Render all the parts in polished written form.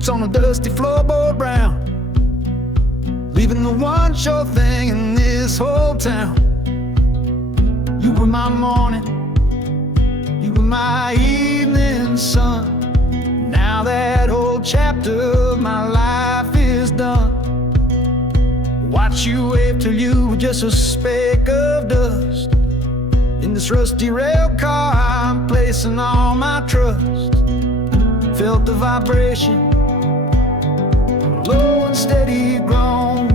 boots on a dusty floorboard brown, leaving the one sure thing in this whole town. You were my morning, you were my evening sun. Now that whole chapter of my life is done. Watch you wave till you were just a speck of dust. In this rusty rail car I'm placing all my trust. Felt the vibration, low and steady groan,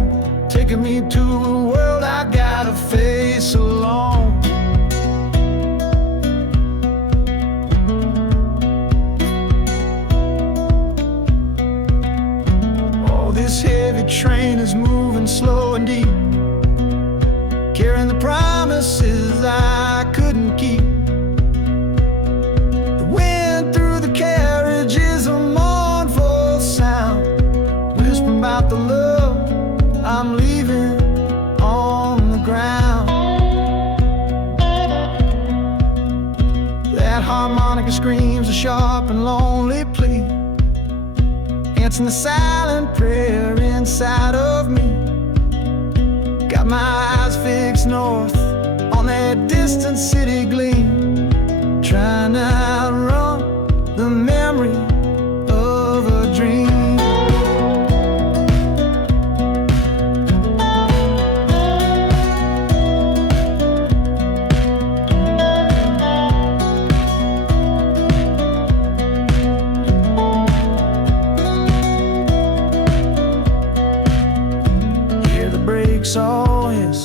taking me to a world I gotta face alone. Oh, this heavy train is moving slow and deep, carrying the promises I couldn't keep. The wind through the carriage is a mournful sound, whispering about the love I'm leaving on the ground. That harmonica screams a sharp and lonely plea, answering the silent prayer inside of me. Got my eyes fixed north on that distant city gleam, trying to outrun the memory of a dream. Hear the brakes all hiss,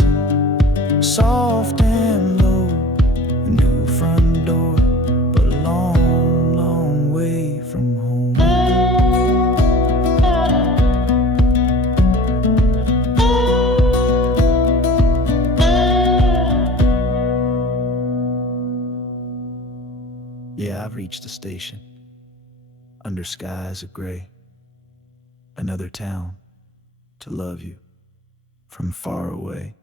soft and low. A new front door, but a long, long way from home. Yeah, I've reached the station, under skies of gray. Another town to love you from far away.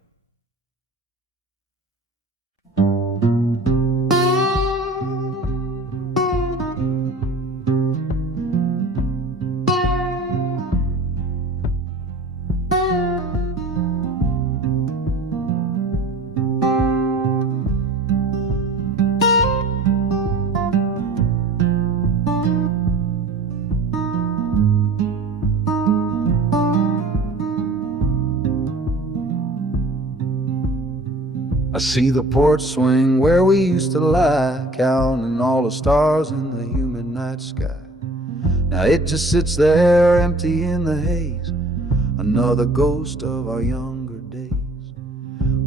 I see the porch swing where we used to lie, counting all the stars in the humid night sky. Now it just sits there empty in the haze, another ghost of our younger days.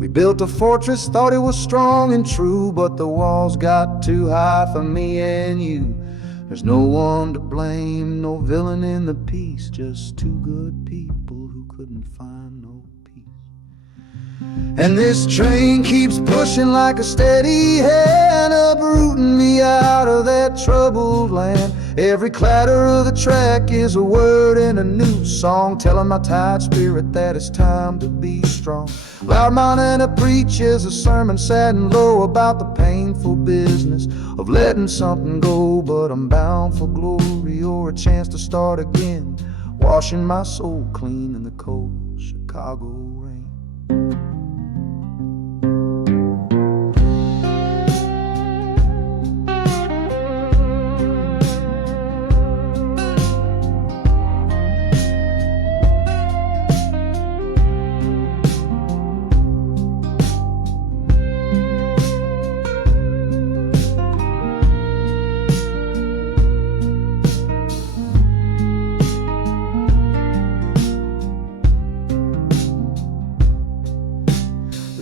We built a fortress, thought it was strong and true, but the walls got too high for me and you. There's no one to blame, no villain in the piece, just two good people who couldn't find no peace. And this train keeps pushing like a steady hand, uprooting me out of that troubled land. Every clatter of the track is a word in a new song, telling my tired spirit that it's time to be strong. Loud mountain preaches a sermon sad and low about the painful business of letting something go. But I'm bound for glory or a chance to start again, washing my soul clean in the cold Chicago rain.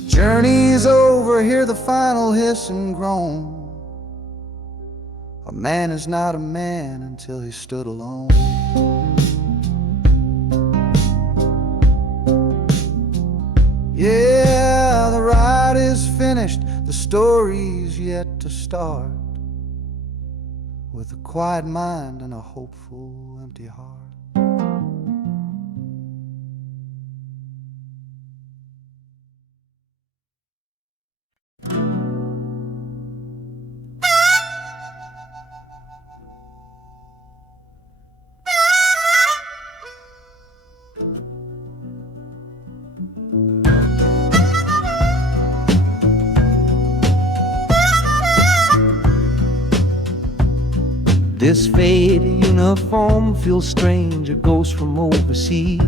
Journey's over, hear the final hiss and groan. A man is not a man until he stood alone. Yeah, the ride is finished, the story's yet to start, with a quiet mind and a hopeful empty heart. This faded uniform feels strange, a ghost from overseas.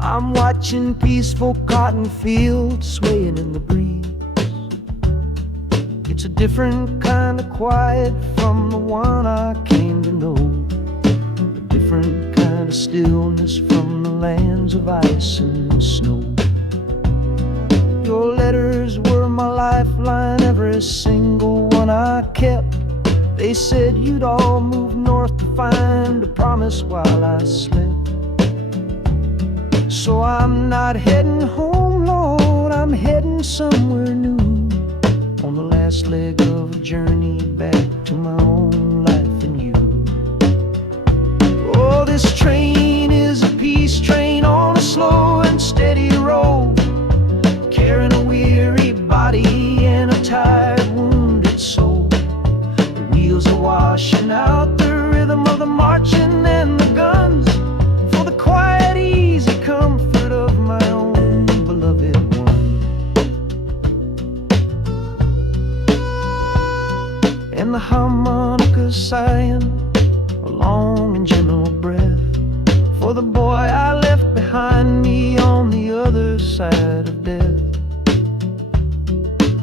I'm watching peaceful cotton fields swaying in the breeze. It's a different kind of quiet from the one I came to know, a different kind of stillness from the lands of ice and snow. Your letters were my lifeline, every single one I kept. They said you'd all move north to find a promise while I slept. So I'm not heading home, Lord, I'm heading somewhere new, on the last leg of a journey back to my own life and you. Oh, this train is a peace train on a slow and steady road, carrying a weary body and a tired, wounded soul. The wheels are washing out the rhythm of the marching and the guns, for the quiet, easy comfort of my own beloved one. And the harmonicas sighing a long and gentle breath for the boy I left behind me on the other side of death.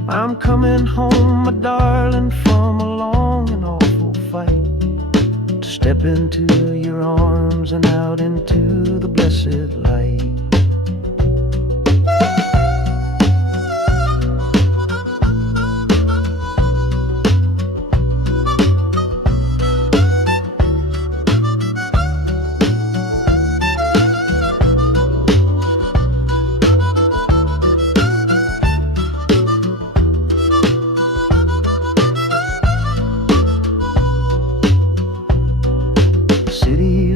I'm coming home, my darling, from a long and awful fight, to step into your arms and out into the blessed light.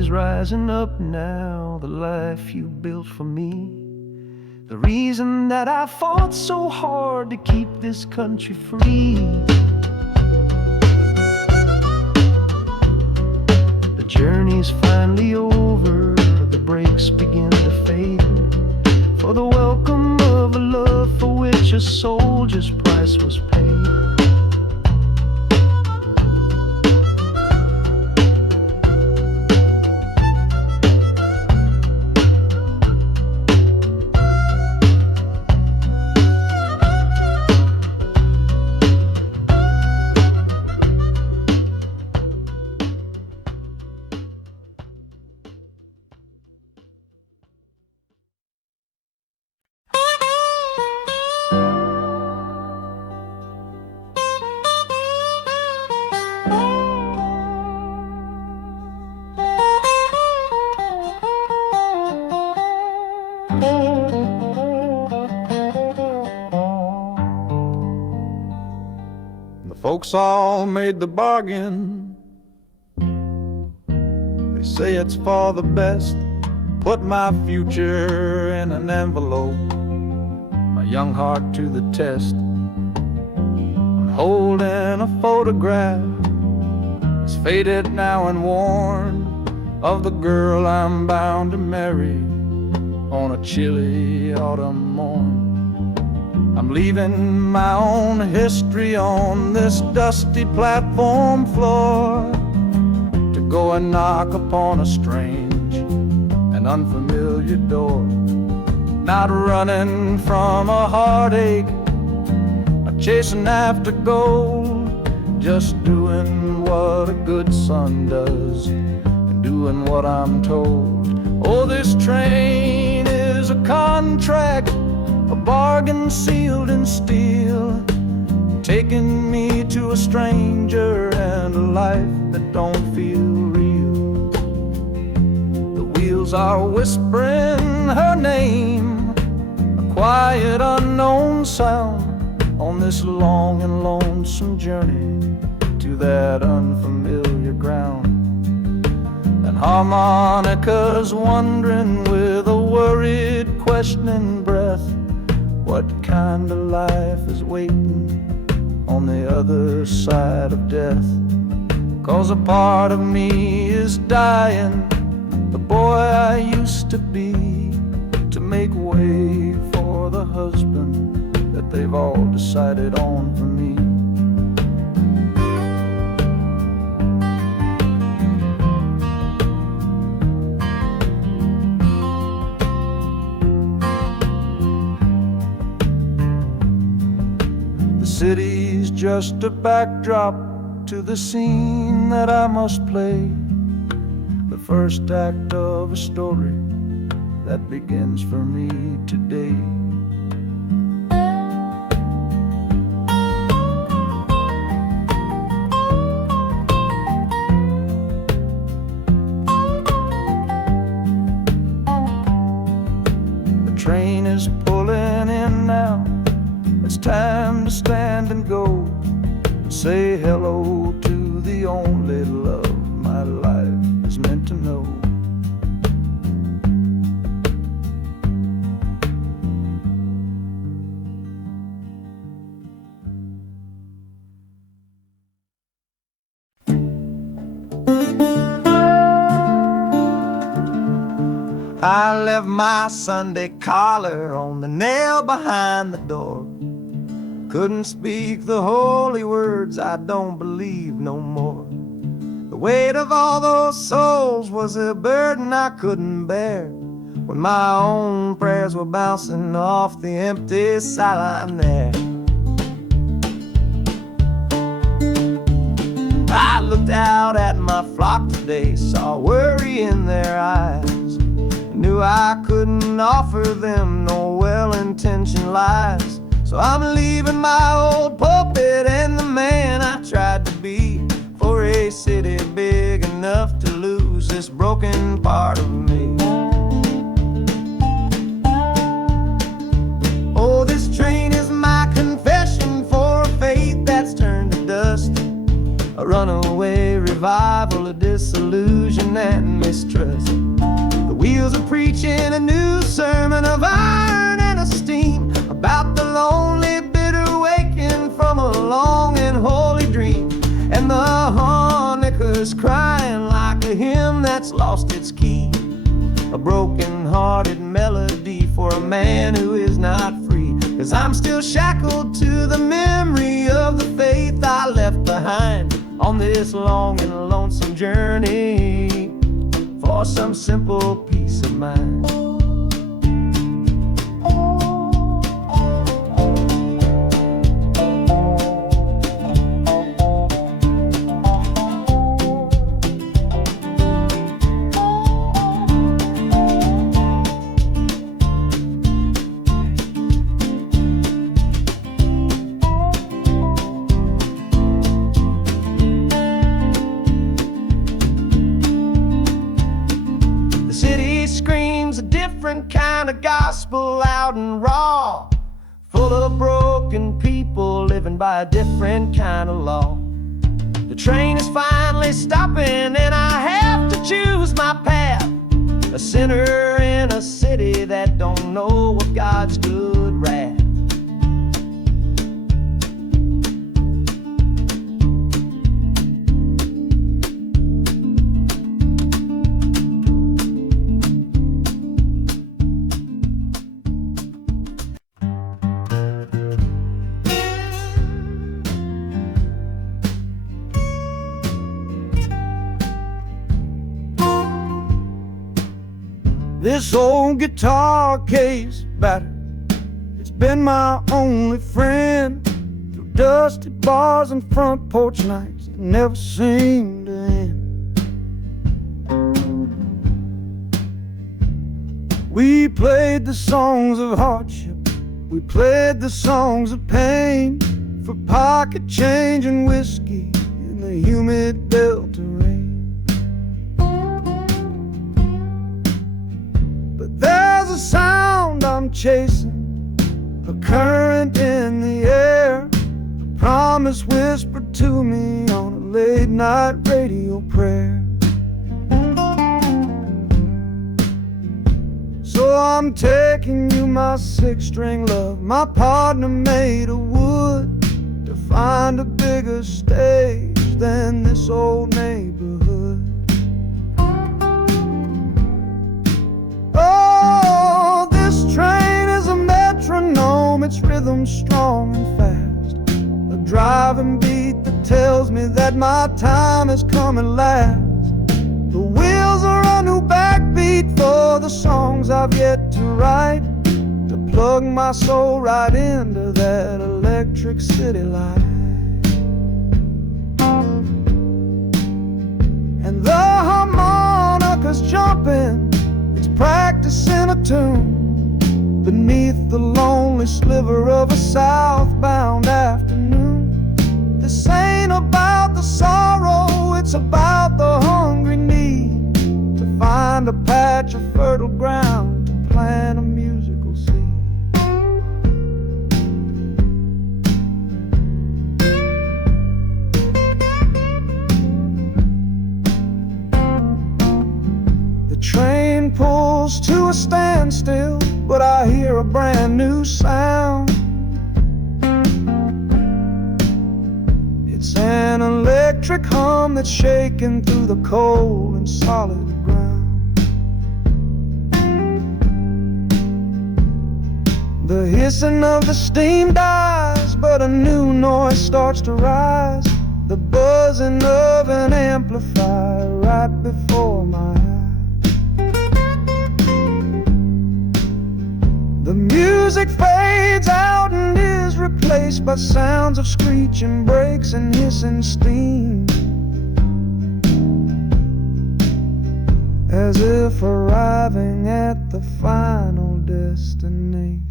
Rising up now, the life you built for me, the reason that I fought so hard to keep this country free. The journey's finally over, the brakes begin to fade, for the welcome of a love for which a soldier's price was paid. The folks all made the bargain. They say it's for the best. Put my future in an envelope, my young heart to the test. I'm holding a photograph, it's faded now and worn, of the girl I'm bound to marry on a chilly autumn morn. I'm leaving my own history on this dusty platform floor, to go and knock upon a strange and unfamiliar door. Not running from a heartache, not chasing after gold, just doing what a good son does, and doing what I'm told. Oh, this train is a contract, a bargain sealed in steel, taking me to a stranger and a life that don't feel real. The wheels are whispering her name, a quiet unknown sound, on this long and lonesome journey to that unfamiliar ground. And harmonicas wondering with a worried, questioning breath, what kind of life is waiting on the other side of death? 'Cause a part of me is dying, the boy I used to be, to make way for the husband that they've all decided on for me. city's just a backdrop to the scene that I must play, the first act of a story that begins for me today. The train is pulling in now, it's time to stand and go, and say hello to the only love my life is meant to know. I left my Sunday collar on the nail behind the door. Couldn't speak the holy words, I don't believe no more. The weight of all those souls was a burden I couldn't bear, when my own prayers were bouncing off the empty sideline there. I looked out at my flock today, saw worry in their eyes, knew I couldn't offer them no well-intentioned lies. So I'm leaving my old pulpit and the man I tried to be, for a city big enough to lose this broken part of me. Oh, this train is my confession for a faith that's turned to dust, a runaway revival of disillusion and mistrust. The wheels are preaching a new sermon of iron and of steam, about the lonely, bitter waking from a long and holy dream, and the harmonicas crying like a hymn that's lost its key, a broken-hearted melody for a man who is not free. 'Cause I'm still shackled to the memory of the faith I left behind on this long and lonesome journey for some simple peace of mind. Kind of gospel, loud and raw, full of broken people living by a different kind of law. The train is finally stopping and I have to choose my path, a sinner in a city that don't know what God's good wrath. This old guitar case battered, it's been my only friend through dusty bars and front porch nights that never seemed to end. We played the songs of hardship, we played the songs of pain, for pocket change and whiskey in the humid Delta rain. There's a sound I'm chasing, a current in the air, a promise whispered to me on a late night radio prayer. So I'm taking you, my six-string love, my partner made of wood, to find a bigger stage than this old neighborhood. Oh, this train is a metronome, its rhythm strong and fast, a driving beat that tells me that my time has come at last. The wheels are a new backbeat for the songs I've yet to write, to plug my soul right into that electric city light. And the harmonica's jumping, it's practicing a tune beneath the lonely sliver of a southbound afternoon. This ain't about the sorrow, it's about the hungry need to find a patch of fertile ground to plant a musical seed. The train pulls to a standstill, but I hear a brand new sound. It's an electric hum that's shaking through the cold and solid ground. The hissing of the steam dies, but a new noise starts to rise. The buzzing of an amplifier right before my eyes. The music fades out and is replaced by sounds of screeching brakes and hissing steam, as if arriving at the final destination.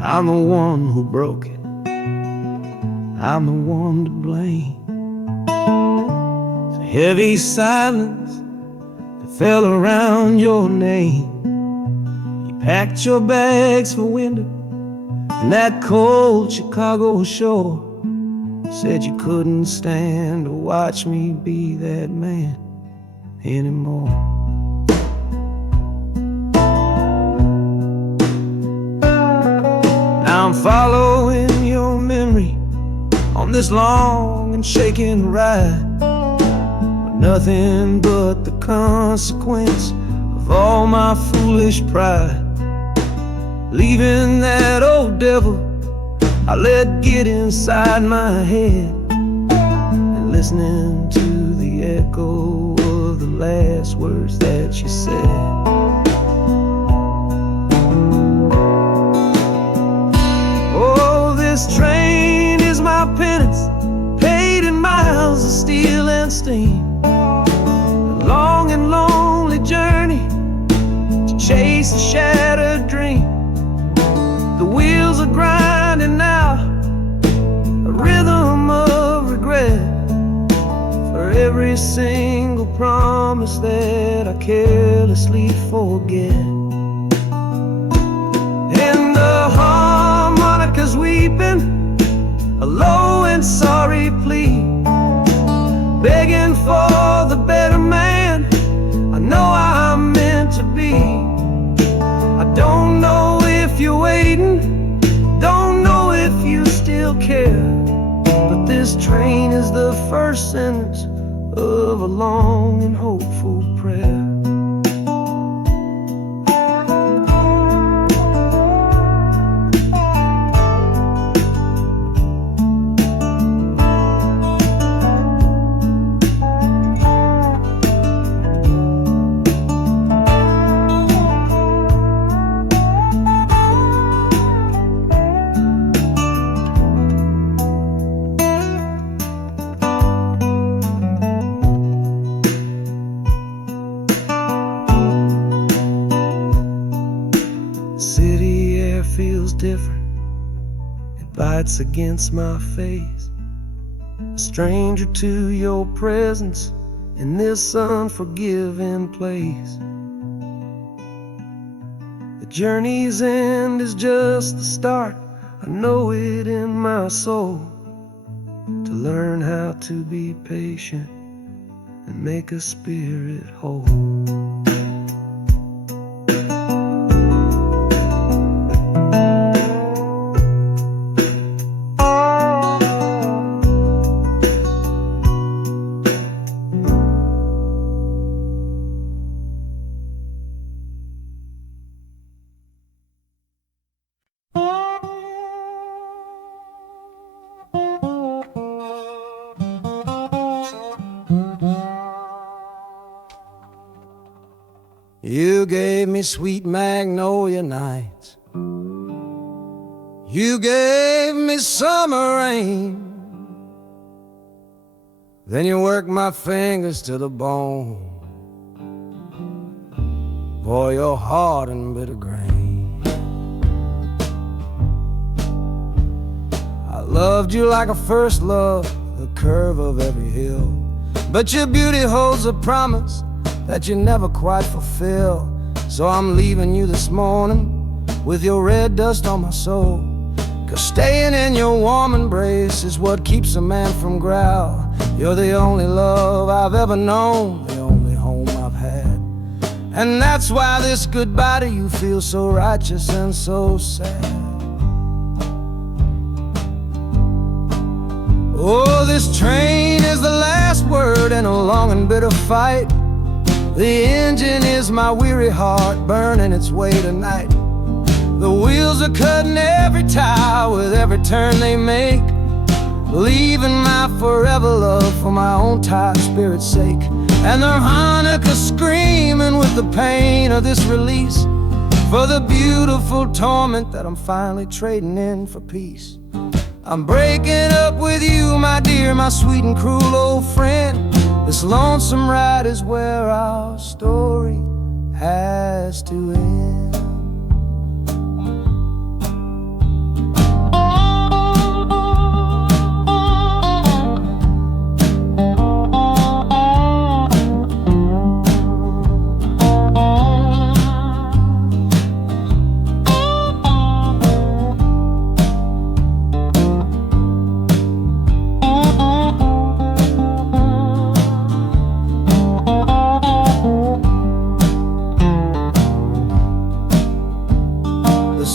I'm the one who broke it, I'm the one to blame. The heavy silence that fell around your name. You packed your bags for winter in that cold Chicago shore. Said you couldn't stand to watch me be that man anymore. I'm following your memory on this long and shaking ride, with nothing but the consequence of all my foolish pride. Leaving that old devil I let get inside my head, and listening to the echo of the last words that you said. This train is my penance, paid in miles of steel and steam. A long and lonely journey to chase a shattered dream. The wheels are grinding out a rhythm of regret for every single promise that I carelessly forget. And the harmonica's weeping a low and sorry plea, begging for the better man I know I'm meant to be. I don't know if you're waiting, don't know if you still care, but this train is the first sentence of a long and hopeful prayer. City air feels different, it bites against my face. A stranger to your presence in this unforgiving place. The journey's end is just the start, I know it in my soul. To learn how to be patient and make a spirit whole. You gave me sweet magnolia nights. You gave me summer rain. Then you worked my fingers to the bone. Boy, you're hard and bitter grain. I loved you like a first love, the curve of every hill. But your beauty holds a promise that you never quite fulfill. So I'm leaving you this morning with your red dust on my soul. 'Cause staying in your warm embrace is what keeps a man from growl. You're the only love I've ever known, the only home I've had. And that's why this goodbye to you feels so righteous and so sad. Oh, this train is the last word in a long and bitter fight. The engine is my weary heart burning its way tonight. The wheels are cutting every tire with every turn they make, leaving my forever love for my own tired spirit's sake. And the harmonica screaming with the pain of this release, for the beautiful torment that I'm finally trading in for peace. I'm breaking up with you, my dear, my sweet and cruel old friend. This lonesome ride is where our story has to end.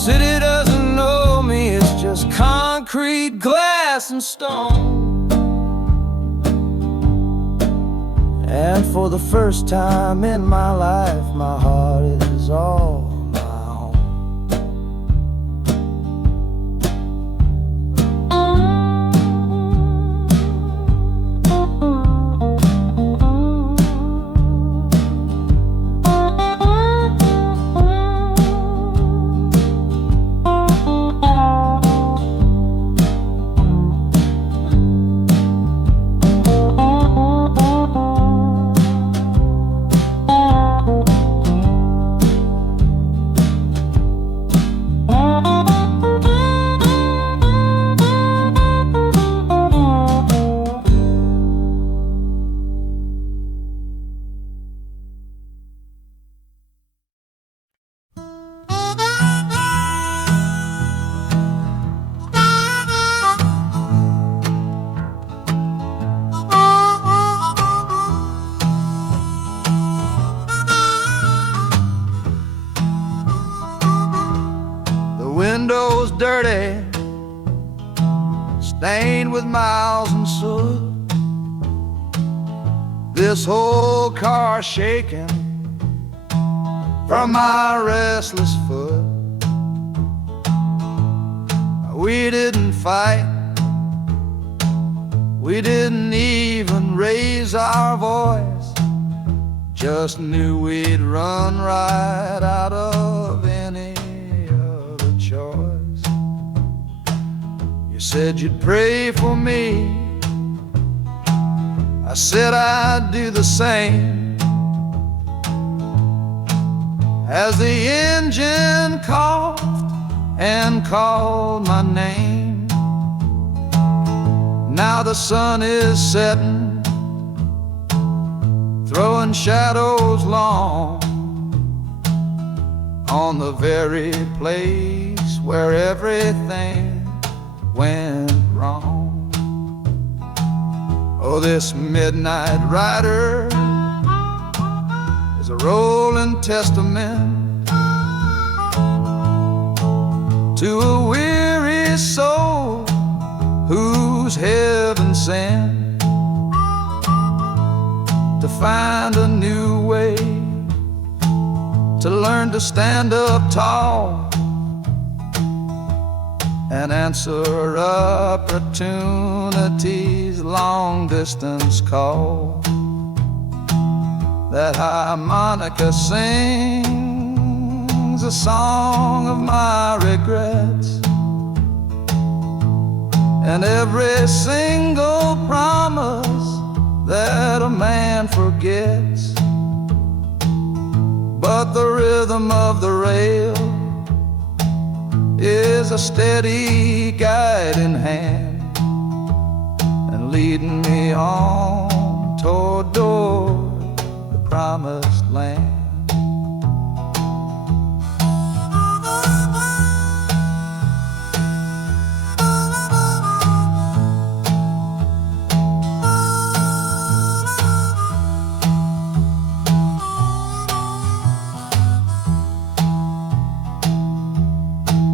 City doesn't know me, it's just concrete, glass, and stone. And for the first time in my life, my heart is all my own. Windows dirty, stained with miles and soot. This whole car shaking from my restless foot. We didn't fight, we didn't even raise our voice, just knew we'd run right out of any choice. You said you'd pray for me, I said I'd do the same. As the engine coughed and called my name, now the sun is setting, throwing shadows long on the very place where everything went wrong. Oh, this midnight rider is a rolling testament to a weary soul whose heaven sent to find a new way, to learn to stand up tall and answer opportunity's long distance call. That harmonica sings a song of my regrets, and every single promise that a man forgets. But the rhythm of the rail is a steady guiding hand, and leading me on toward the promised land.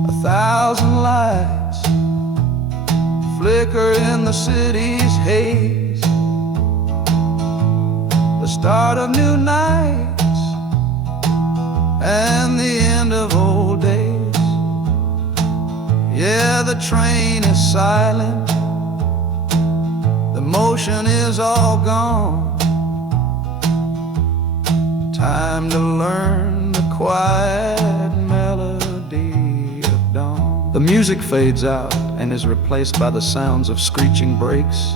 A thousand lights flicker in the city's haze, the start of new nights and the end of old days. Yeah, the train is silent, the motion is all gone. Time to learn the quiet melody of dawn. The music fades out and is replaced by the sounds of screeching brakes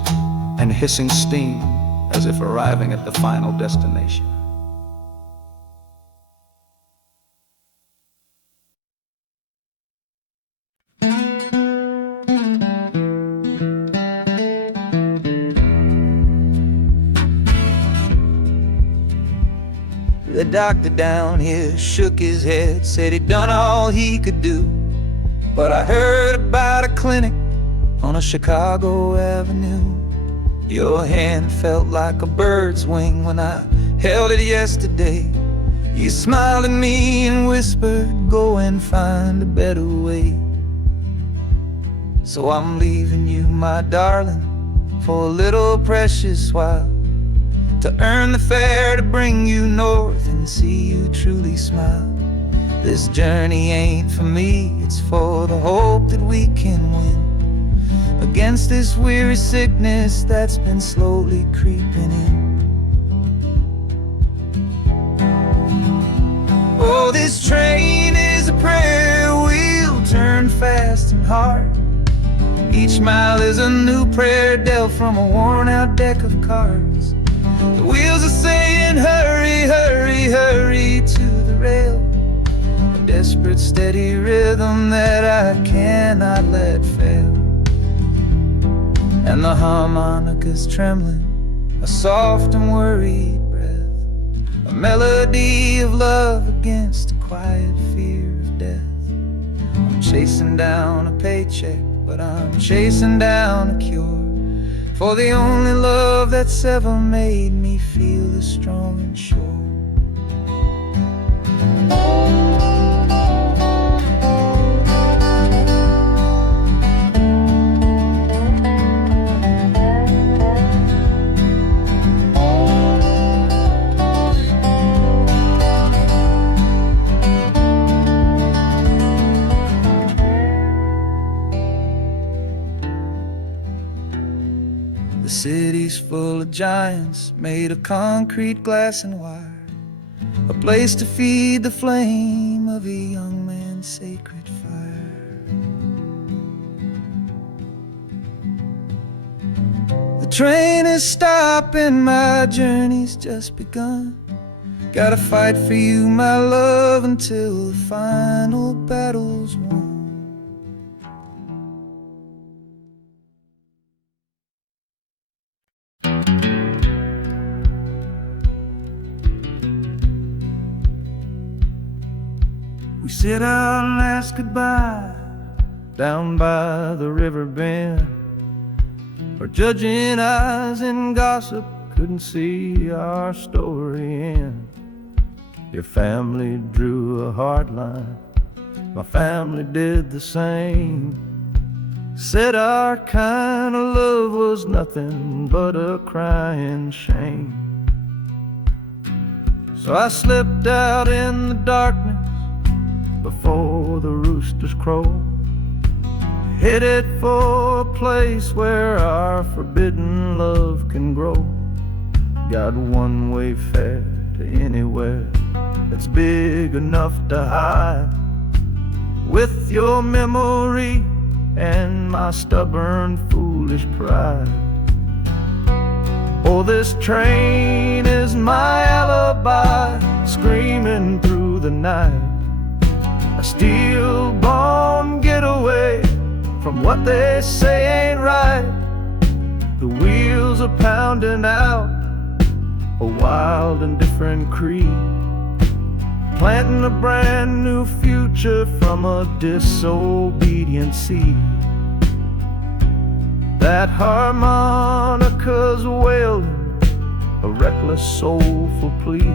and hissing steam, as if arriving at the final destination. The doctor down here shook his head, said he'd done all he could do. But I heard about a clinic on a Chicago avenue. Your hand felt like a bird's wing when I held it yesterday. You smiled at me and whispered, go and find a better way. So I'm leaving you, my darling, for a little precious while, to earn the fare to bring you north and see you truly smile. This journey ain't for me, it's for the hope that we can win against this weary sickness that's been slowly creeping in. Oh, this train is a prayer wheel turned fast and hard. Each mile is a new prayer dealt from a worn-out deck of cards. The wheels are saying, hurry, hurry, hurry to the rail. A desperate, steady rhythm that I cannot let fail. And the harmonica's trembling, a soft and worried breath, a melody of love against a quiet fear of death. I'm chasing down a paycheck, but I'm chasing down a cure for the only love that's ever made me feel this strong and sure. The city's full of giants made of concrete, glass, and wire, a place to feed the flame of a young man's sacred fire. The train is stopping, my journey's just begun. Gotta fight for you, my love, until the final battle's won. We sit out and ask goodbye down by the river bend, where judging eyes and gossip couldn't see our story end. Your family drew a hard line, my family did the same. Said our kind of love was nothing but a crying shame. So I slipped out in the darkness before the roosters crow, headed for a place where our forbidden love can grow. Got one way fare to to anywhere that's big enough to hide. With your memory and my stubborn, foolish pride. Oh, this train is my alibi, screaming through the night. A steel-born getaway from what they say ain't right. The wheels are pounding out a wild and different creed, planting a brand new future from a disobedient seed. That harmonica's wailing a reckless, soulful plea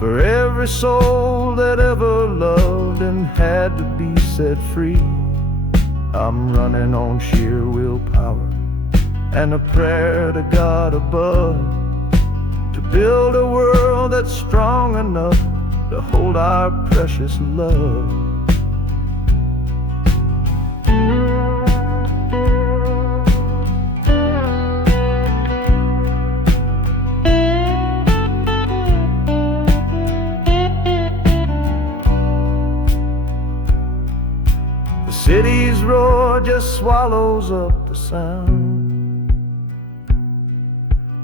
for every soul that ever loved and had to be set free. I'm running on sheer willpower and a prayer to God above, to build a world that's strong enough to hold our precious love. The city's roar just swallows up the sound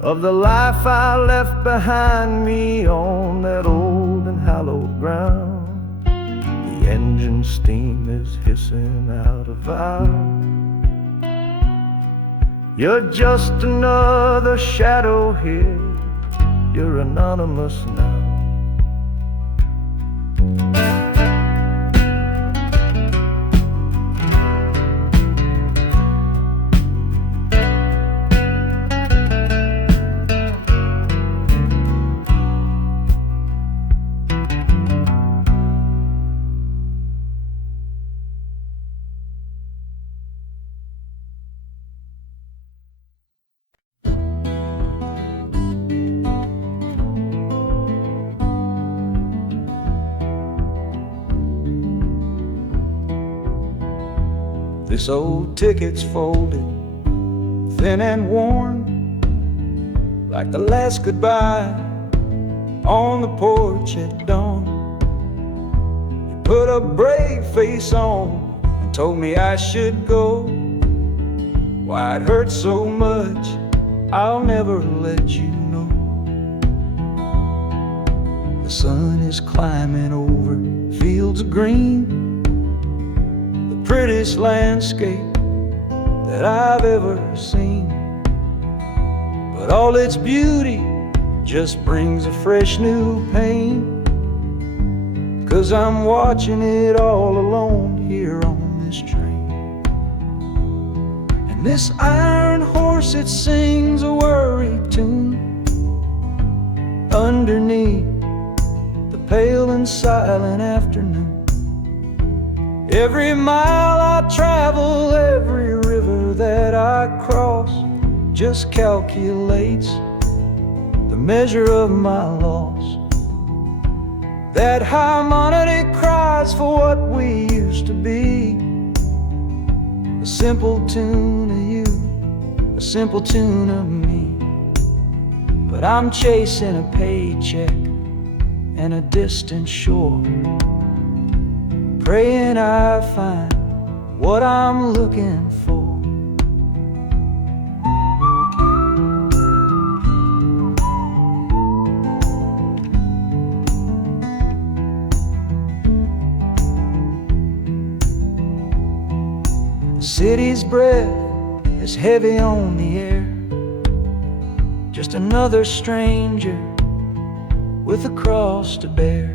of the life I left behind me on that old and hallowed ground. The engine steam is hissing out of valve. You're just another shadow here, you're anonymous now. This old ticket's folded, thin and worn, like the last goodbye on the porch at dawn. You put a brave face on and told me I should go. Why it hurts so much, I'll never let you know. The sun is climbing over fields of green, prettiest landscape that I've ever seen. But all its beauty just brings a fresh new pain, 'cause I'm watching it all alone here on this train. And this iron horse, it sings a worry tune underneath the pale and silent afternoon. Every mile I travel, every river that I cross, just calculates the measure of my loss. That harmonic cries for what we used to be, a simple tune of you, a simple tune of me. But I'm chasing a paycheck and a distant shore, praying I find what I'm looking for. The city's breath is heavy on the air, just another stranger with a cross to bear.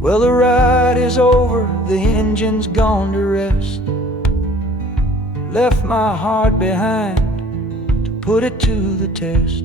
Well, the ride is over, the engine's gone to rest, left my heart behind to put it to the test.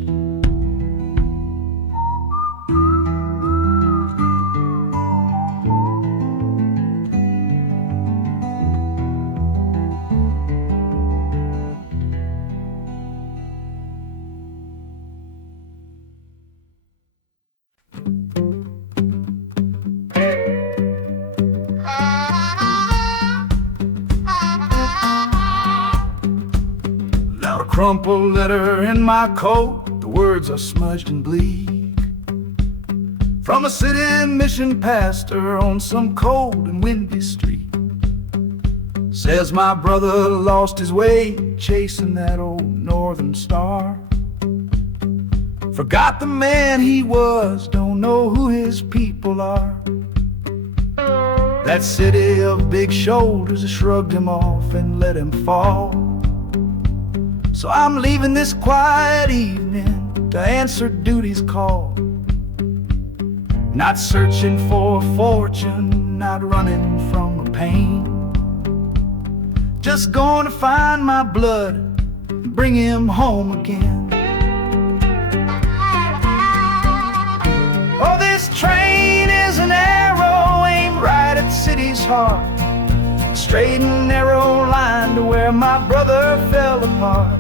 Crumpled letter in my coat, the words are smudged and bleak. From a city mission pastor on some cold and windy street. Says my brother lost his way chasing that old northern star. Forgot the man he was, don't know who his people are. That city of big shoulders shrugged him off and let him fall. So I'm leaving this quiet evening to answer duty's call. Not searching for a fortune, not running from a pain. Just going to find my blood and bring him home again. Oh, this train is an arrow aimed right at the city's heart. A straight and narrow line to where my brother fell apart.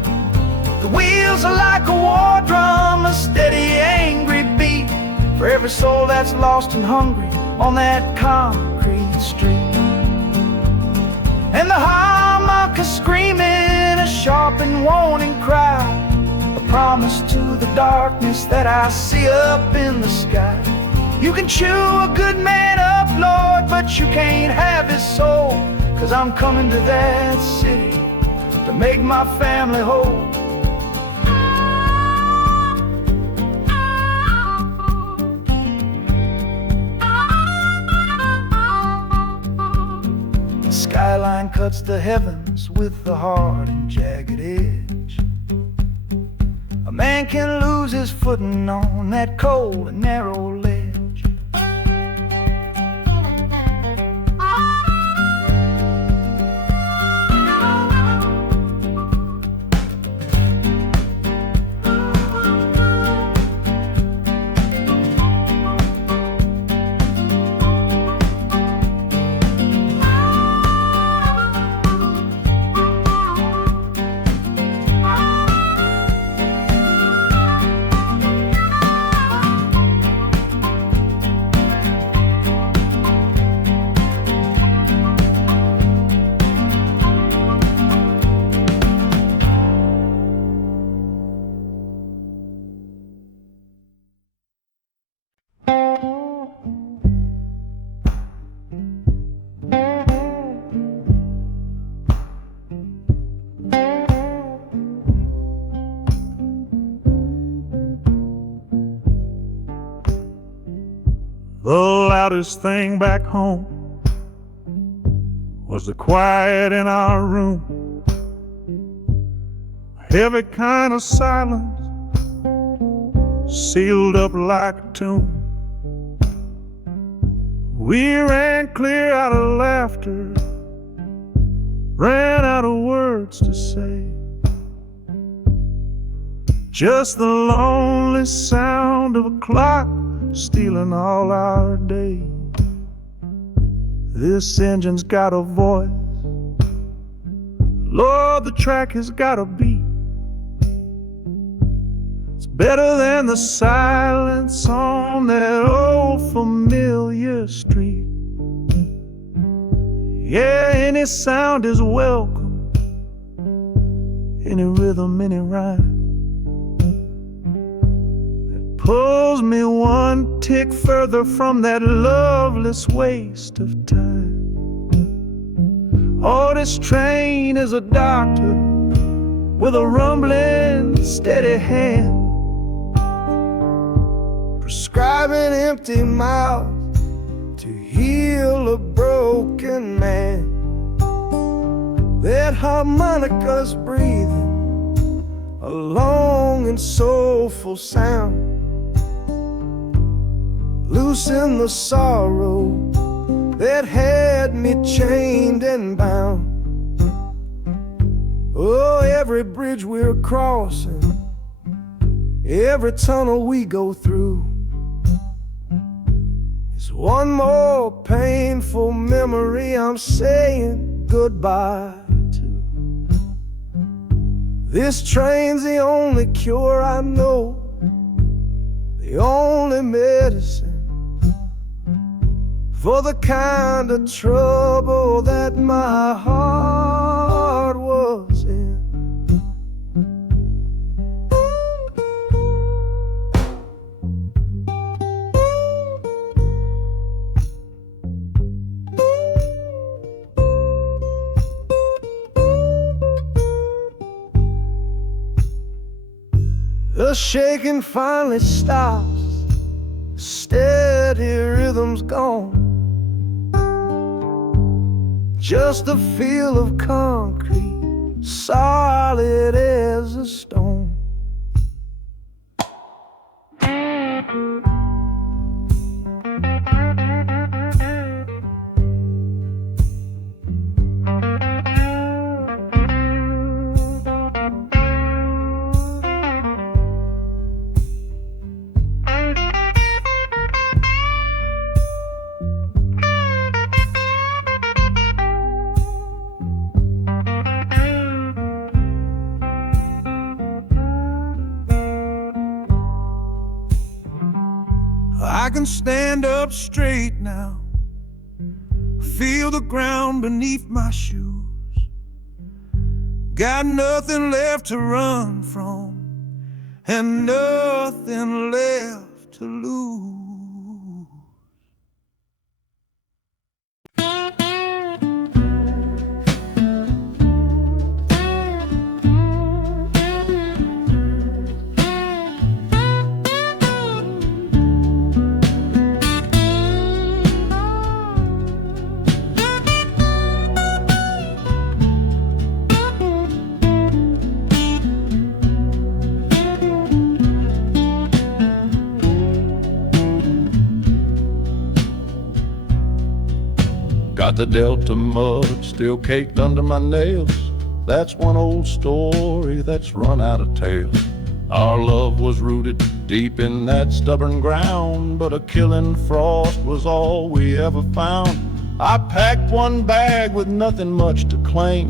The wheels are like a war drum, a steady, angry beat for every soul that's lost and hungry on that concrete street. And the harmonica screaming a sharp and warning cry, a promise to the darkness that I see up in the sky. You can chew a good man up, Lord, but you can't have his soul. 'Cause I'm coming to that city to make my family whole. Skyline cuts the heavens with the hard and jagged edge. A man can lose his footing on that cold and narrow ledge. The loudest thing back home was the quiet in our room. A heavy kind of silence, sealed up like a tomb. We ran clear out of laughter, ran out of words to say. Just the lonely sound of a clock stealing all our day. This engine's got a voice, Lord, the track has got a beat. It's better than the silence on that old familiar street. Yeah, any sound is welcome, any rhythm, any rhyme. Pulls me one tick further from that loveless waste of time. Oh, this train is a doctor with a rumbling, steady hand, prescribing empty mouths to heal a broken man. That harmonica's breathing a long and soulful sound. Loosen the sorrow that had me chained and bound. Oh, every bridge we're crossing, every tunnel we go through is one more painful memory I'm saying goodbye to. This train's the only cure I know, the only medicine for the kind of trouble that my heart was in. The shaking finally stops, steady rhythm's gone. Just a feel of concrete, solid as a stone. I can stand up straight now, feel the ground beneath my shoes. Got nothing left to run from and nothing left to lose. Got the Delta mud still caked under my nails. That's one old story that's run out of tales. Our love was rooted deep in that stubborn ground, but a killing frost was all we ever found. I packed one bag with nothing much to claim,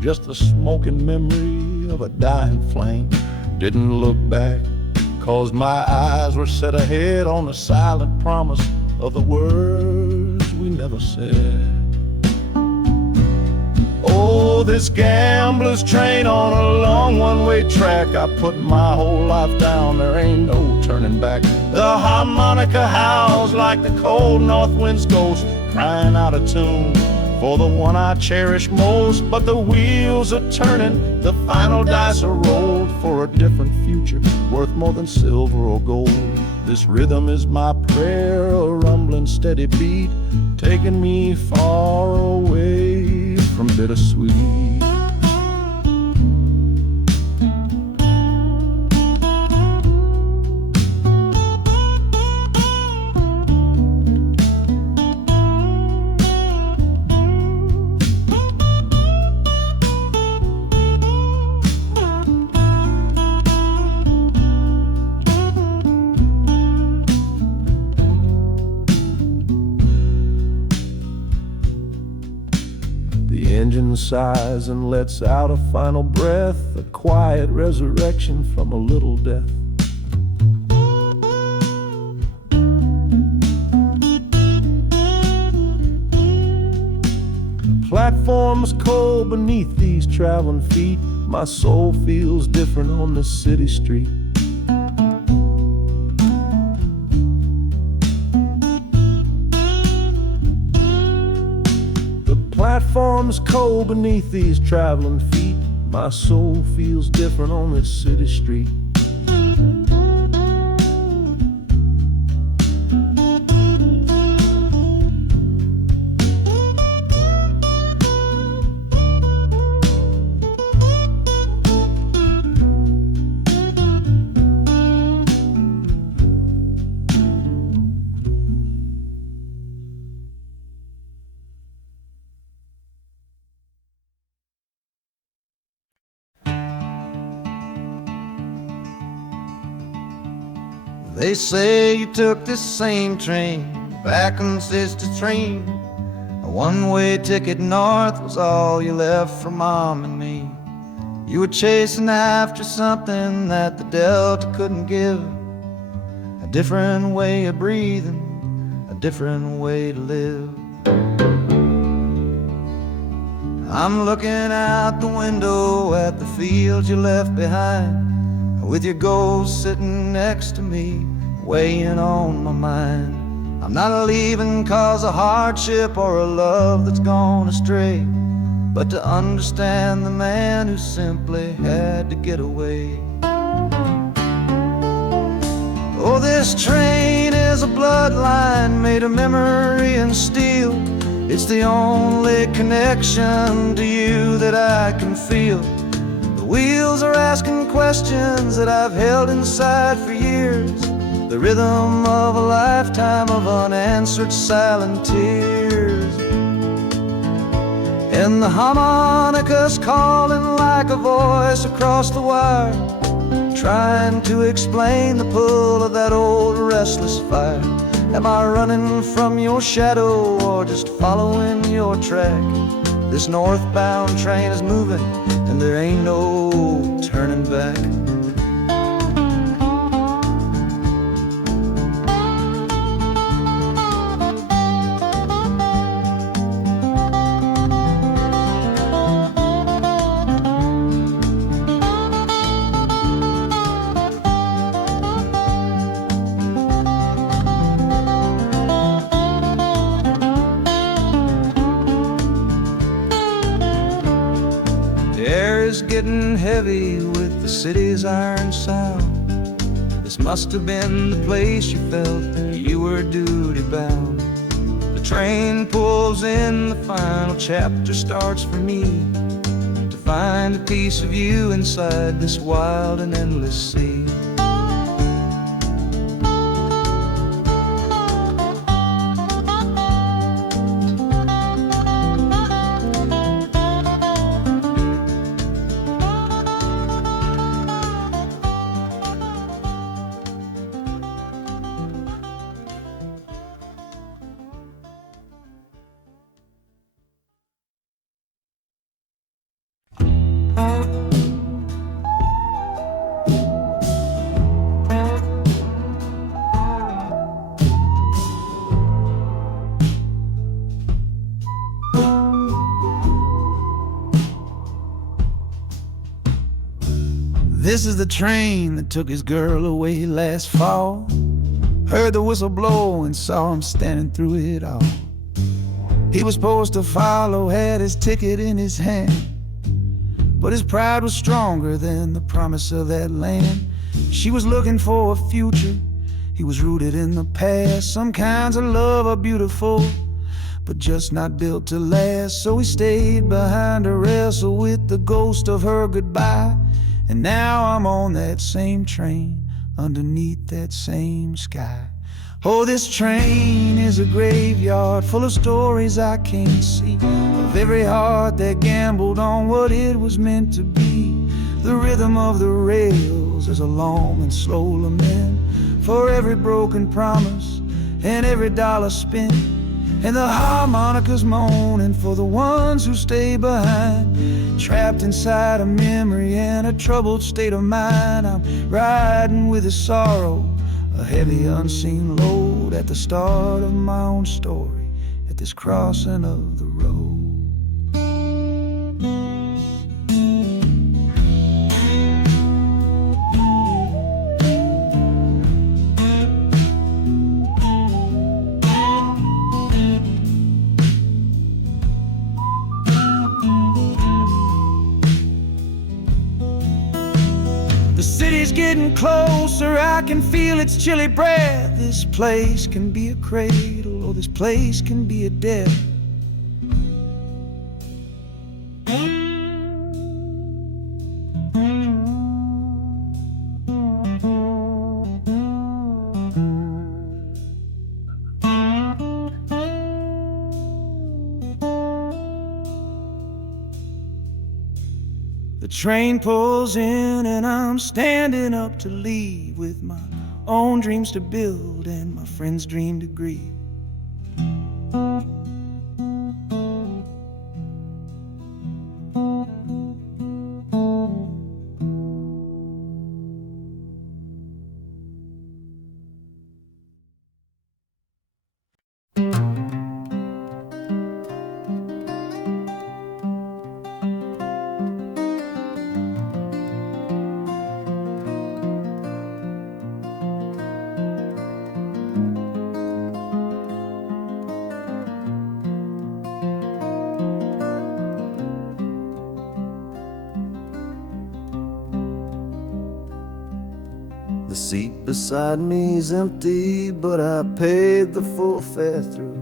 just the smoking memory of a dying flame. Didn't look back, 'cause my eyes were set ahead on the silent promise of the words we never said. Oh, this gambler's train on a long one-way track. I put my whole life down, there ain't no turning back. The harmonica howls like the cold north wind's ghost, crying out a tune for the one I cherish most. But the wheels are turning, the final dice are rolled for a different future, worth more than silver or gold. This rhythm is my prayer, a rumbling steady beat, taking me far away from bittersweet. The engine sighs and lets out a final breath, a quiet resurrection from a little death. The platform's cold beneath these traveling feet. My soul feels different on this city street. Platform's cold beneath these traveling feet. My soul feels different on this city street. They say you took this same train back on Sister Train. A one-way ticket north was all you left for Mom and me. You were chasing after something that the Delta couldn't give. A different way of breathing, a different way to live. I'm looking out the window at the fields you left behind, with your ghost sitting next to me, weighing on my mind. I'm not leaving 'cause of hardship or a love that's gone astray, but to understand the man who simply had to get away. Oh, this train is a bloodline made of memory and steel. It's the only connection to you that I can feel. The wheels are asking questions that I've held inside for years. The rhythm of a lifetime of unanswered silent tears. And the harmonica's calling like a voice across the wire, trying to explain the pull of that old restless fire. Am I running from your shadow or just following your track? This northbound train is moving and there ain't no turning back. Getting heavy with the city's iron sound. This must have been the place you felt you were duty bound. The train pulls in, the final chapter starts for me, to find a piece of you inside this wild and endless sea. This is the train that took his girl away last fall. Heard the whistle blow and saw him standing through it all. He was supposed to follow, had his ticket in his hand, but his pride was stronger than the promise of that land. She was looking for a future, he was rooted in the past. Some kinds of love are beautiful, but just not built to last. So he stayed behind to wrestle with the ghost of her goodbye. And now I'm on that same train, underneath that same sky. Oh, this train is a graveyard full of stories I can't see, of every heart that gambled on what it was meant to be. The rhythm of the rails is a long and slow lament for every broken promise and every dollar spent. And the harmonica's moaning for the ones who stay behind, trapped inside a memory and a troubled state of mind. I'm riding with a sorrow, a heavy unseen load, at the start of my own story, at this crossing of the road. The city's getting closer, I can feel its chilly breath. This place can be a cradle, or this place can be a death. The train pulls in and I'm standing up to leave, with my own dreams to build and my friend's dream to grieve. The seat beside me's empty, but I paid the full fare through.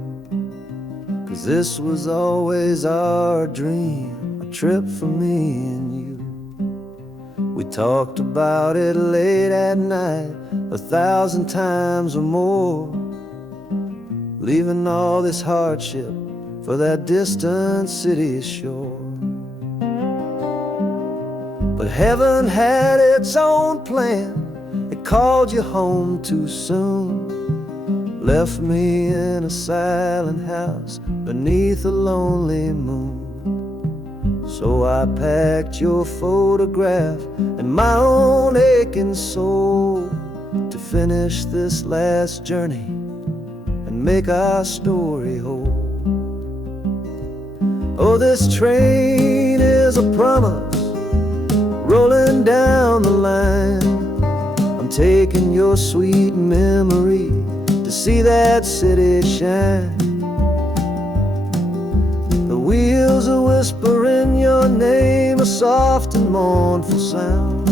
'Cause this was always our dream, a trip for me and you. We talked about it late at night, 1,000 times or more, leaving all this hardship for that distant city shore. But heaven had its own plan. It called you home too soon, left me in a silent house beneath a lonely moon. So I packed your photograph and my own aching soul to finish this last journey and make our story whole. Oh, this train is a promise rolling down the line. I'm taking your sweet memory to see that city shine. The wheels are whispering your name, a soft and mournful sound,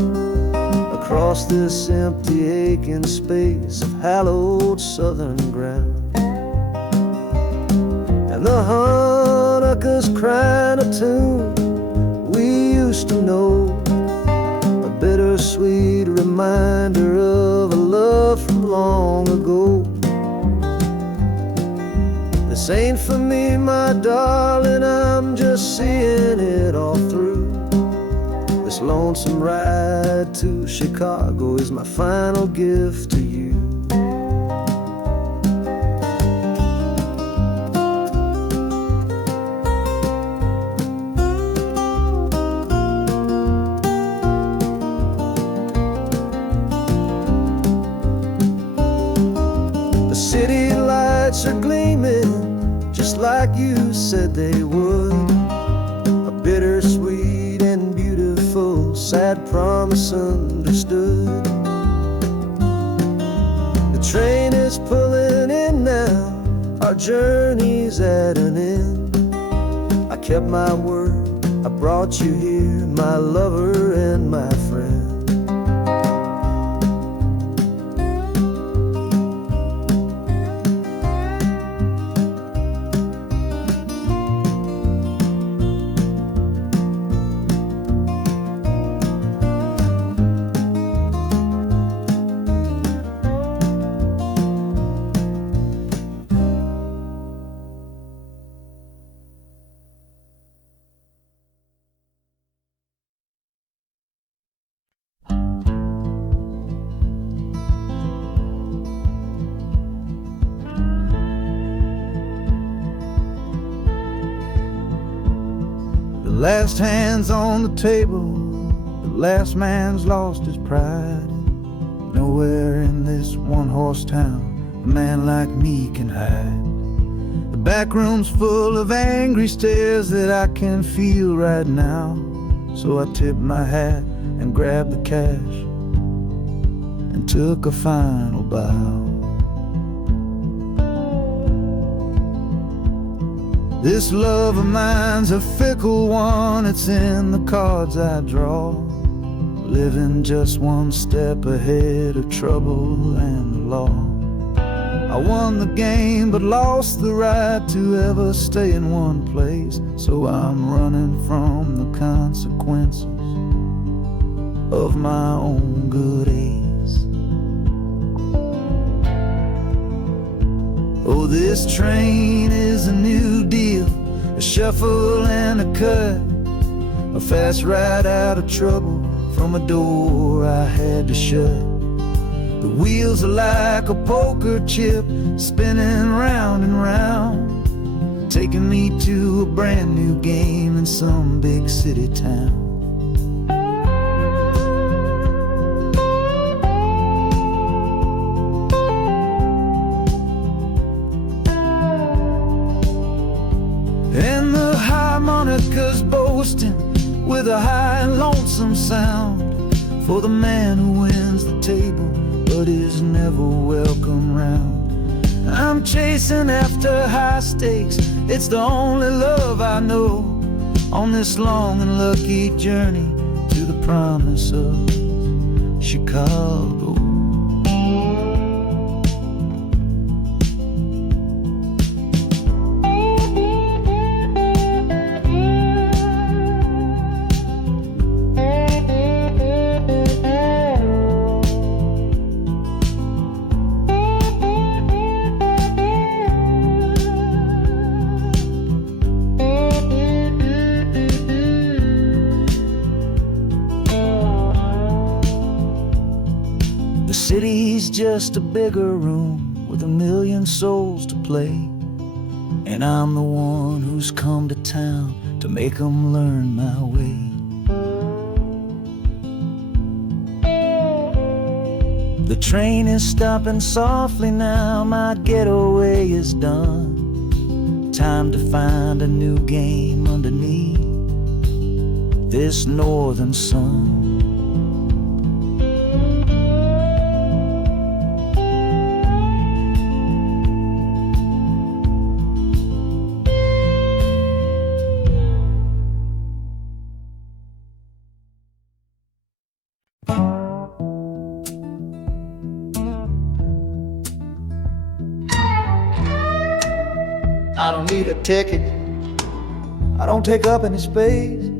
across this empty aching space of hallowed southern ground. And the Hanukkah's crying a tune we used to know, a bittersweet reminder of a love from long ago. This ain't for me, my darling, I'm just seeing it all through. This lonesome ride to Chicago is my final gift to you. The city lights are gleaming just like you said they would, a bittersweet and beautiful sad promise understood. The train is pulling in now, our journey's at an end. I kept my word, I brought you here, my lover and my friend. The last hand's on the table, the last man's lost his pride. Nowhere in this one-horse town a man like me can hide. The back room's full of angry stares that I can feel right now. So I tipped my hat and grabbed the cash and took a final bow. This love of mine's a fickle one, it's in the cards I draw. Living just one step ahead of trouble and the law. I won the game but lost the right to ever stay in one place. So I'm running from the consequences of my own good ace. Oh, this train is a new deal, a shuffle and a cut, a fast ride out of trouble from a door I had to shut. The wheels are like a poker chip, spinning round and round, taking me to a brand new game in some big city town. And the harmonica's boasting with a high and lonesome sound for the man who wins the table but is never welcome round. I'm chasing after high stakes, it's the only love I know on this long and lucky journey to the promise of Chicago. city's just a bigger room with a million souls to play, and I'm the one who's come to town to make 'em learn my way. The train is stopping softly now, my getaway is done. Time to find a new game underneath this northern sun. I don't need a ticket, I don't take up any space,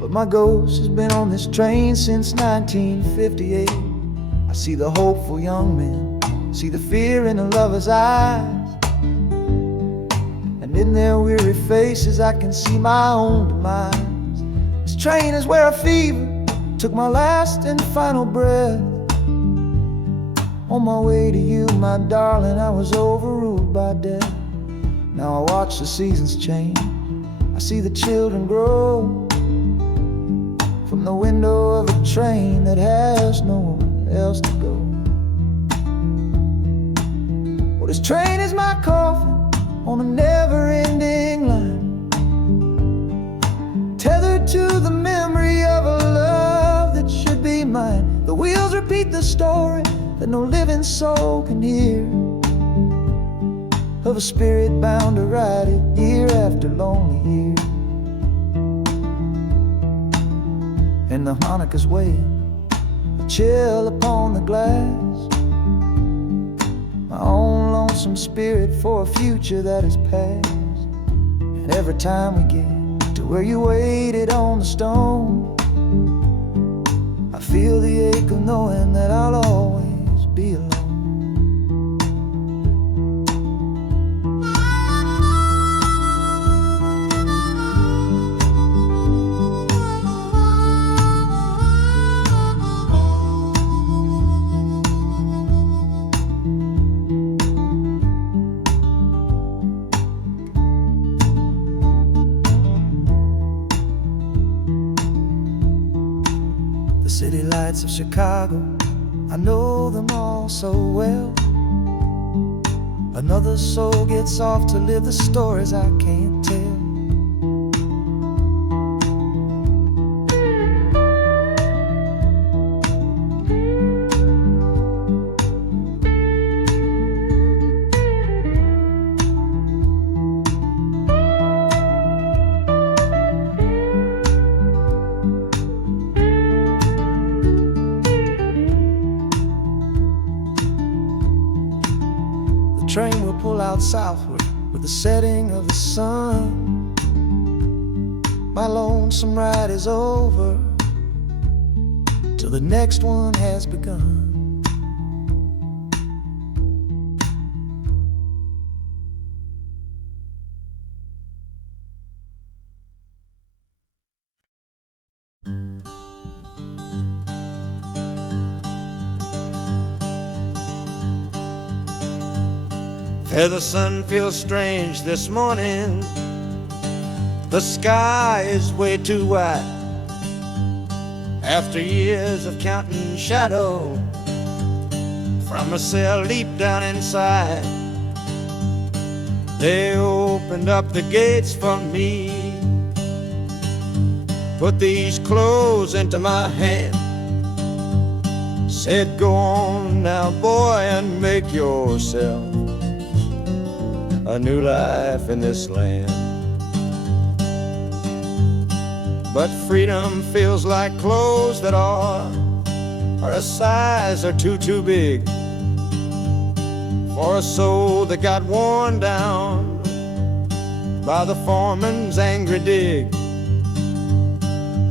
but my ghost has been on this train since 1958. I see the hopeful young men, see the fear in the lovers' eyes, and in their weary faces I can see my own demise. This train is where a fever took my last and final breath. On my way to you, my darling, I was overruled by death. Now I watch the seasons change, I see the children grow, from the window of a train that has nowhere else to go. Well, this train is my coffin on a never-ending line, tethered to the memory of a love that should be mine. The wheels repeat the story that no living soul can hear, of a spirit bound to ride it year after lonely year. And the harmonicas wail a chill upon the glass, my own lonesome spirit for a future that is past. And every time we get to where you waited on the stone, I feel the ache of knowing that I'll always be alone. City lights of Chicago, I know them all so well. Another soul gets off to live the stories I can't tell. The train will pull out southward with the setting of the sun. My lonesome ride is over till the next one has begun. Hey, the sun feels strange this morning. The sky is way too wide. After years of counting shadow from a cell deep down inside, they opened up the gates for me, put these clothes into my hand, said, go on now, boy, and make yourself a new life in this land. But freedom feels like clothes that are a size or two big for a soul that got worn down by the foreman's angry dig.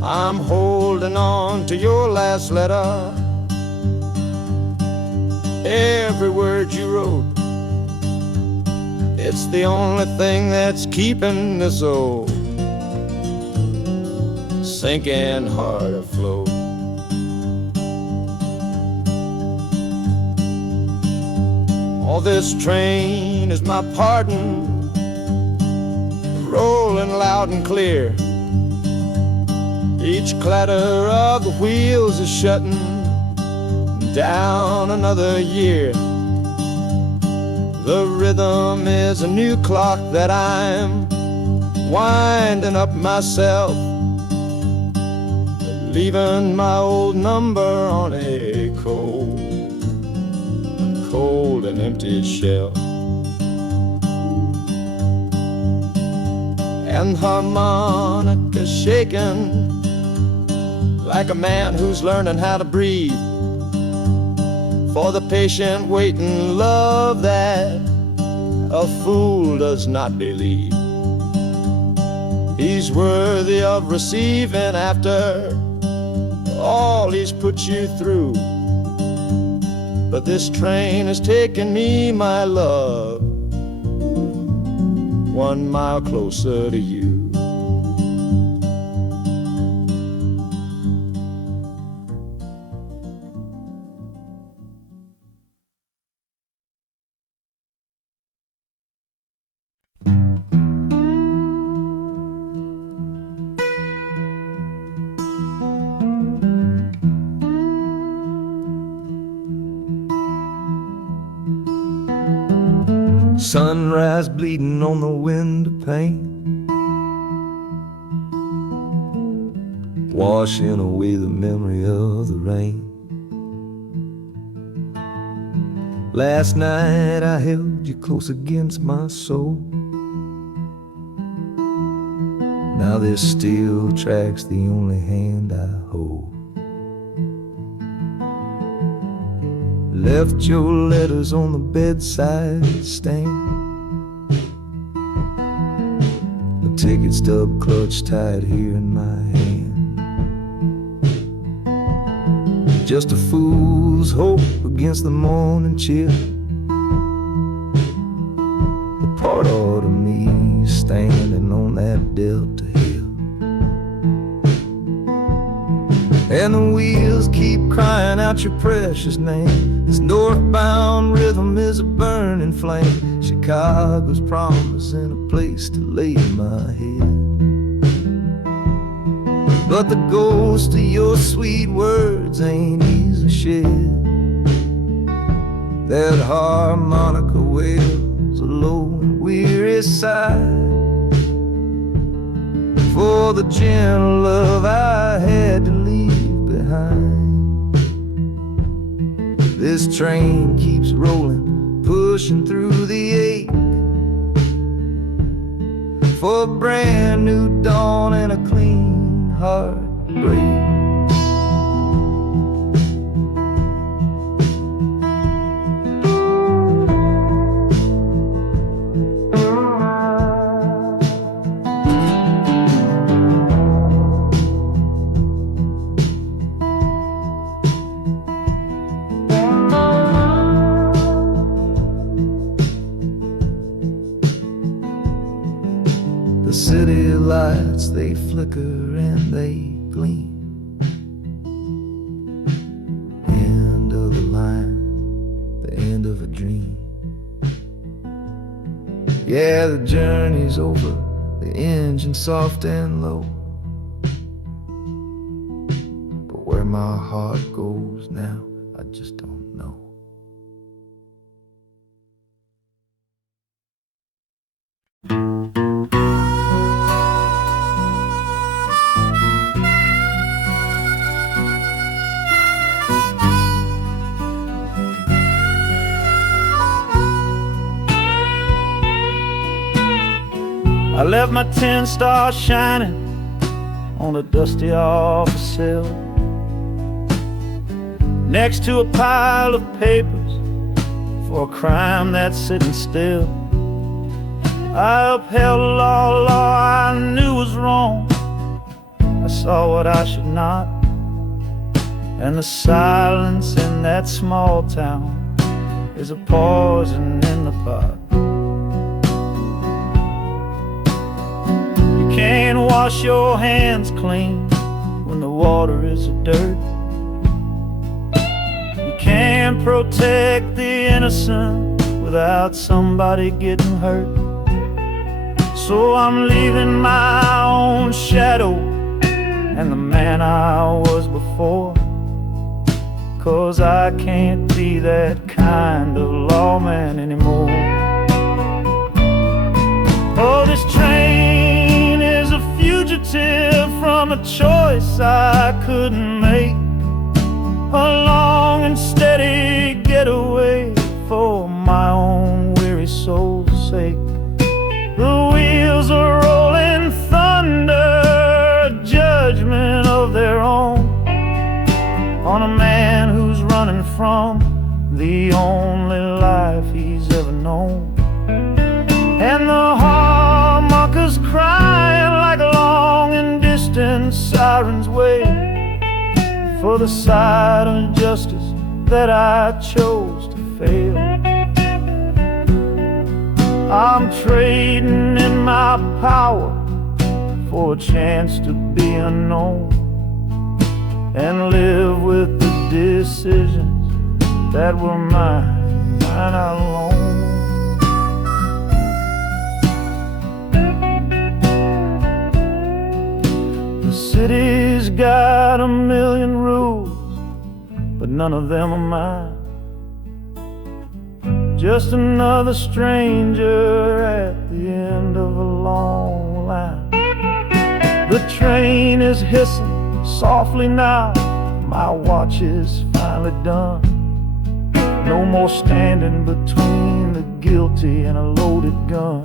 I'm holding on to your last letter, every word you wrote. It's the only thing that's keeping this old sinking heart afloat. Oh, this train is my pardon, rolling loud and clear. Each clatter of the wheels is shutting down another year. The rhythm is a new clock that I'm winding up myself, leaving my old number on a cold and empty shelf. And harmonica shaking like a man who's learning how to breathe, for the patient waiting love that a fool does not believe. He's worthy of receiving after all he's put you through. But this train has taken me, my love, 1 mile closer to you. Sunrise bleeding on the window pane, washing away the memory of the rain. Last night I held you close against my soul. Now this steel track's the only hand I hold. Left your letters on the bedside stand, the ticket stub clutched tight here in my hand. Just a fool's hope against the morning chill, the part of me standing on that Delta hill. And the wheels keep crying out your precious name. This northbound rhythm is a burning flame. Chicago's promising a place to lay my head. But the ghost of your sweet words ain't easily shed. That harmonica wails a low and weary sigh for the gentle love I had to leave behind. This train keeps rolling, pushing through the ache, for a brand new dawn and a clean heartbreak. The city lights, they flicker and they gleam. End of the line, the end of a dream. Yeah, the journey's over, the engine soft and low. But where my heart goes now, I just don't know. I left my 10 stars shining on a dusty office sill, next to a pile of papers for a crime that's sitting still. I upheld a law I knew was wrong. I saw what I should not, and the silence in that small town is a poison in the pot. You can't wash your hands clean when the water is of dirt. You can't protect the innocent without somebody getting hurt. So I'm leaving my own shadow and the man I was before, 'cause I can't be that kind of lawman anymore. Oh, this train is a fugitive from a choice I couldn't make, a long and steady getaway for my own weary soul's sake. The wheels are rolling thunder, a judgment of their own, on a man who's running from the only life he's ever known. And the harmonicas crying like long and distant sirens wait for the side of justice that I chose to fail. I'm trading in my power for a chance to be unknown and live with the decisions that were mine alone. The city's got a million rules, but none of them are mine. Just another stranger at the end of a long line. The train is hissing softly now, my watch is finally done. No more standing between the guilty and a loaded gun.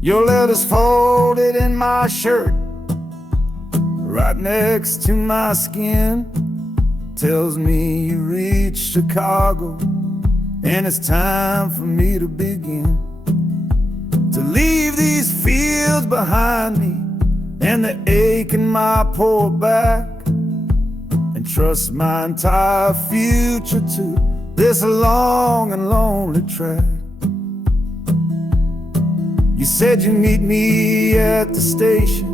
Your letter's folded in my shirt, right next to my skin. Tells me you reached Chicago, and it's time for me to begin. To leave these fields behind me, and the ache in my poor back, and trust my entire future to this long and lonely track. You said you'd meet me at the station.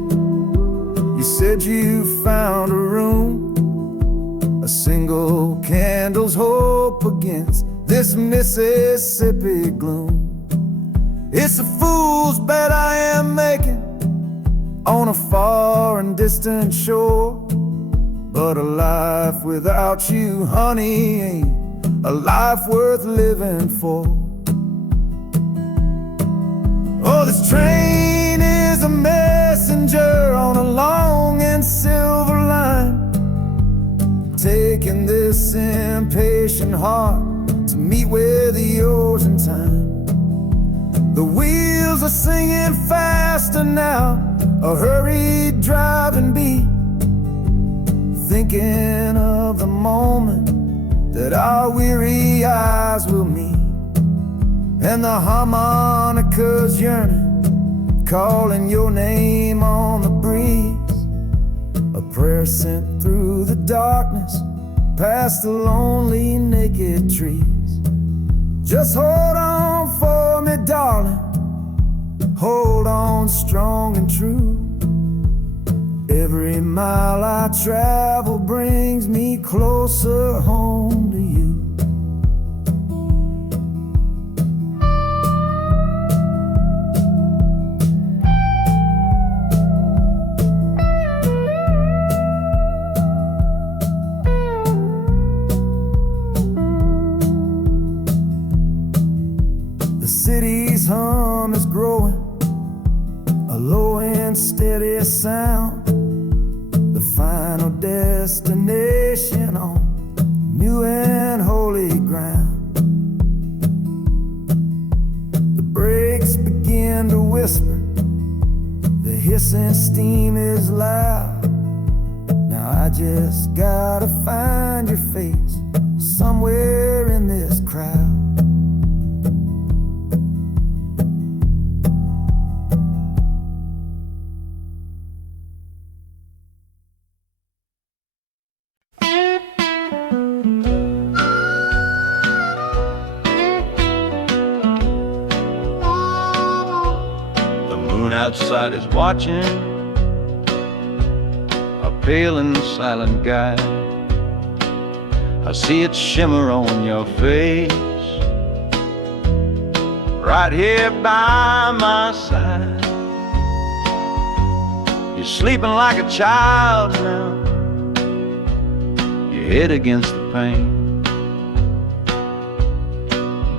You said you found a room, a single candle's hope against this Mississippi gloom. It's a fool's bet I am making on a far and distant shore, but a life without you, honey, ain't a life worth living for. Oh, this train is a messenger on a long and silver line, taking this impatient heart to meet with yours in time. The wheels are singing faster now, a hurried driving beat, thinking of the moment that our weary eyes will meet. And the harmonica's yearning, calling your name on the breeze. A prayer sent through the darkness, past the lonely naked trees. Just hold on for me, darling, hold on strong and true. Every mile I travel brings me closer home to you. destination on new and holy ground. The brakes begin to whisper, the hissing steam is loud. Now I just gotta find your face somewhere in this crowd. Outside is watching, a pale and silent guy. I see it shimmer on your face, right here by my side. You're sleeping like a child now, your head against the pane,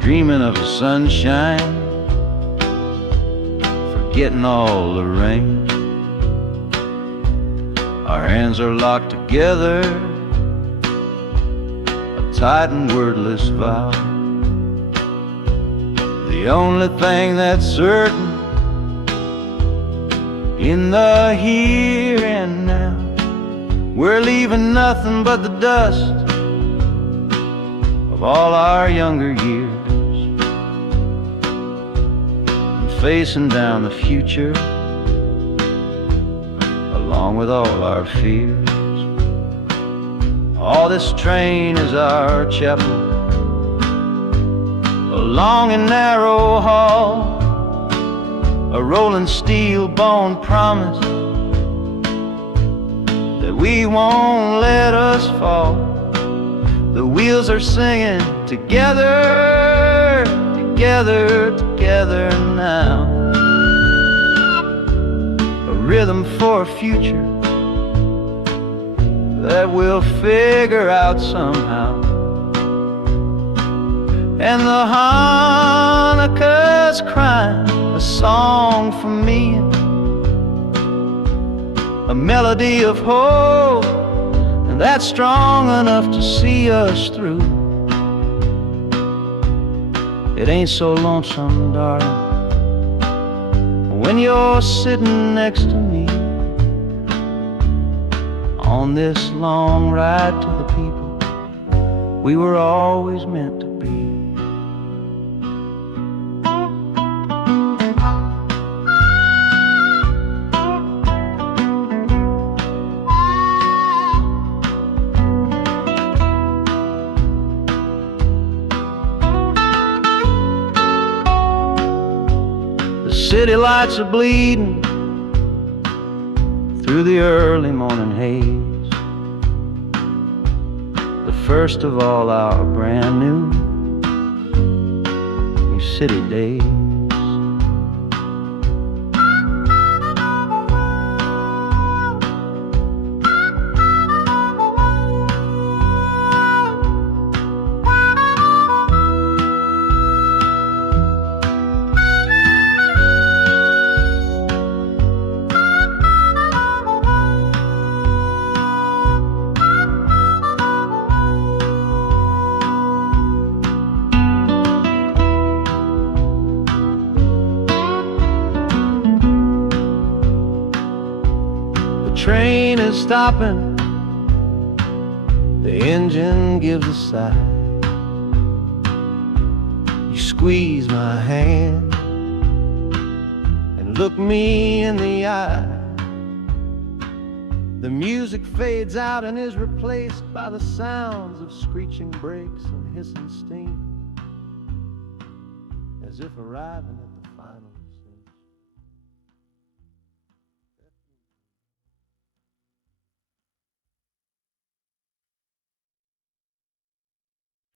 dreaming of the sunshine, getting all the rain. Our hands are locked together, a tight and wordless vow. The only thing that's certain in the here and now, we're leaving nothing but the dust of all our younger years, facing down the future along with all our fears. All this train is our chapel, a long and narrow hall, a rolling steel bone promise that we won't let us fall. The wheels are singing together, together, together now. A rhythm for a future that we'll figure out somehow. And the Hanukkah's crying a song for me, a melody of hope, and that's strong enough to see us through. It ain't so lonesome, darling, when you're sitting next to me on this long ride to the people we were always meant to be. City lights are bleeding through the early morning haze, the first of all our brand new city days. Train is stopping, the engine gives a sigh. You squeeze my hand and look me in the eye. The music fades out and is replaced by the sounds of screeching brakes and hissing steam, as if arriving